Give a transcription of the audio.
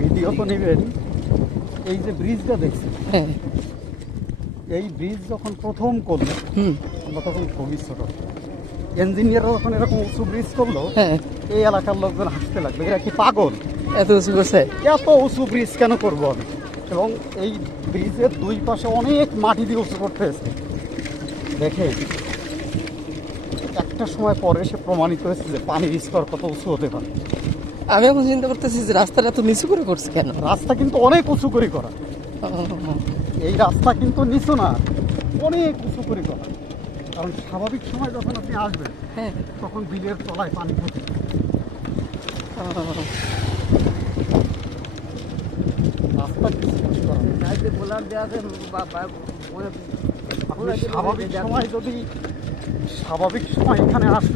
Video তো নেবেন। এই যে ব্রিজটা দেখছেন, এই ব্রিজ যখন প্রথম করলো আমরা তখন খুবই ছোট, ইঞ্জিনিয়াররা যখন এরকম উঁচু ব্রিজ করলো এই এলাকার লোকজন হাসতে লাগবে, এরা কি পাগল, এত উঁচু করছে, এত উঁচু ব্রিজ কেন করবো আমি। এবং এই ব্রিজের দুই পাশে অনেক মাটি দিয়ে উঁচু করতে হয়েছে। দেখে একটা সময় পরে সে প্রমাণিত হয়েছে যে পানির স্তর কত উঁচু হতে পারে। আমি এখন চিন্তা করতেছি যে রাস্তাটা এত নিচু করে করছে কেন। রাস্তা কিন্তু অনেক উঁচু করে করা, এই রাস্তা কিন্তু নিচু না, অনেক উঁচু করে করা। কারণ স্বাভাবিক সময় যখন আপনি আসবেন তখন বিলের তলায় পানি পড়ছে। রাস্তা স্বাভাবিক সময় এখানে আসলে